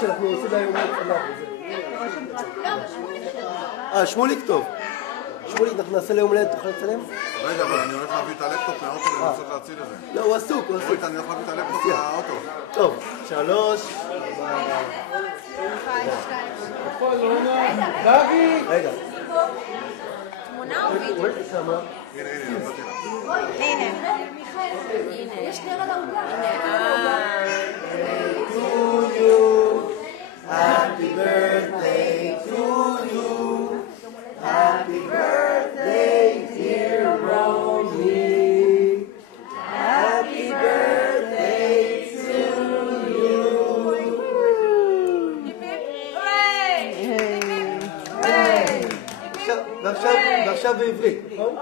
שאנחנו עושים היום מההתחלה. שמוליק טוב. שמוליק, אנחנו נעשה ליום הולדת, תוכל לצלם? רגע, אבל אני הולך להביא את הלפטופ מהאוטו ולנסות להציל את זה. לא, הוא עסוק, הוא עסוק. אני הולך להביא את הלפטופ מהאוטו. טוב, 3. רגע. תמונה או וידאו? הנה, נתתי לה. הנה. יש נר על העוגה. Happy birthday to you. Happy birthday, dear Romy. Happy birthday to you. ועכשיו בעברית, נכון?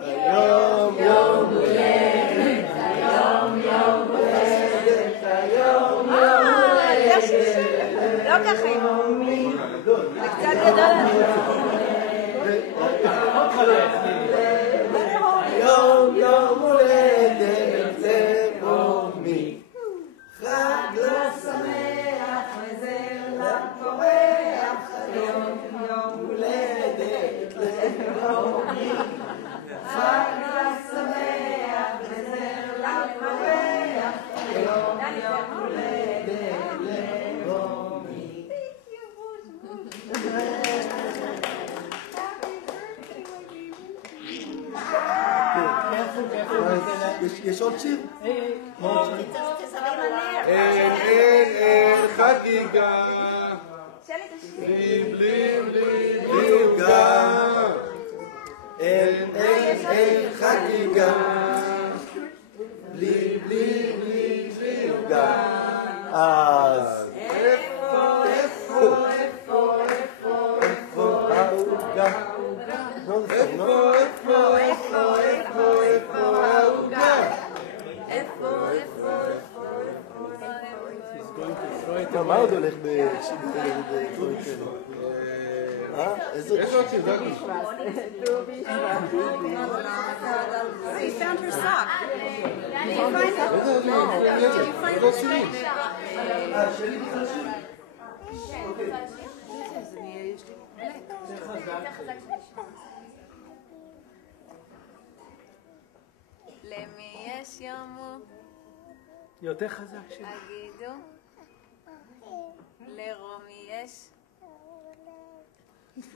היום יום הולדת, היום יום הולדת, היום יום הולדת. לא ככה, זה קצת גדול. יום יום הולדת לרומי, חג לא שמח וזרע פורח, יום יום הולדת לרומי, חג לא שמח וזרע פורח, יום יום הולדת לרומי. יש עוד שיר? אין חגיגה, בלי עוגה, אין חגיגה, בלי עוגה. אז איפה העוגה? מה עוד הולך בדברים כאלה? איזה עוד שיר? You found her sock. Did you find it? שלי בכלל שיר? למי יש יומו? יותר חזק שלי. אגידו. לרומי יש.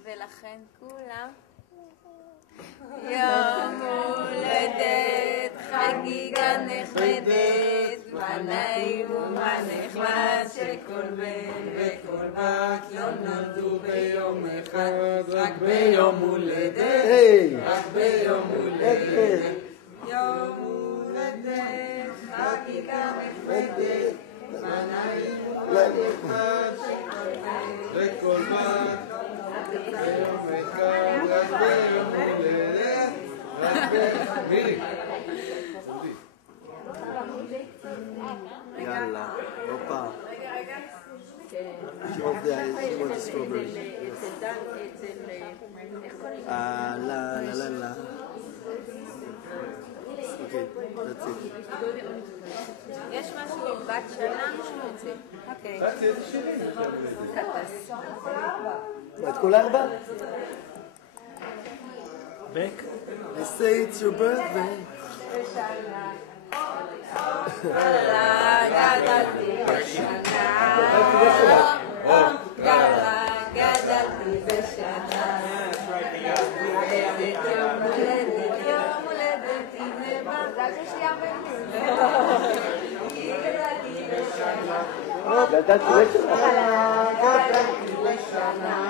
ולכן כולם. יום הולדת, חגיגה נחמדת, מה נעים ומה נחמד, שכל בן וכל בת לא נולדו ביום אחד, רק ביום הולדת, רק ביום הולדת. יום הולדת, חגיגה נחמדת, מה נעים ומה נחמד, שכל בן וכל בת, ביום אחד, רק ביום הולדת, רק ביום... מירי. יאללה, הופה. שרוב דה איזו סטרוברי. לה לה לה לה. אוקיי, that's it. יש משהו עם בת שנה שמוצא. אוקיי. את כל 4? Back. I say it's your birthday. גדלתי בשנה. גדלתי בשנה. יום הולדת הנה בא. יש לי הרבה גדלתי בשנה. גדלתי לשנה.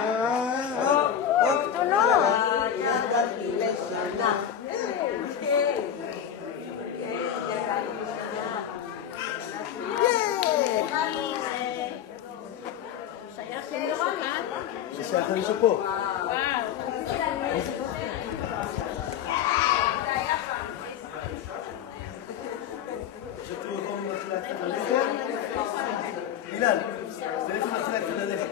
זה שייך למישהו פה. אילן, זה איפה מתחילה קצת ללכת.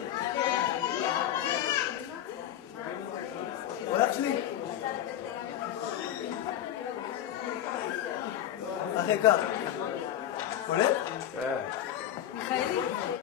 הולך שלי? אחרי כך. קולט? מיכאלי?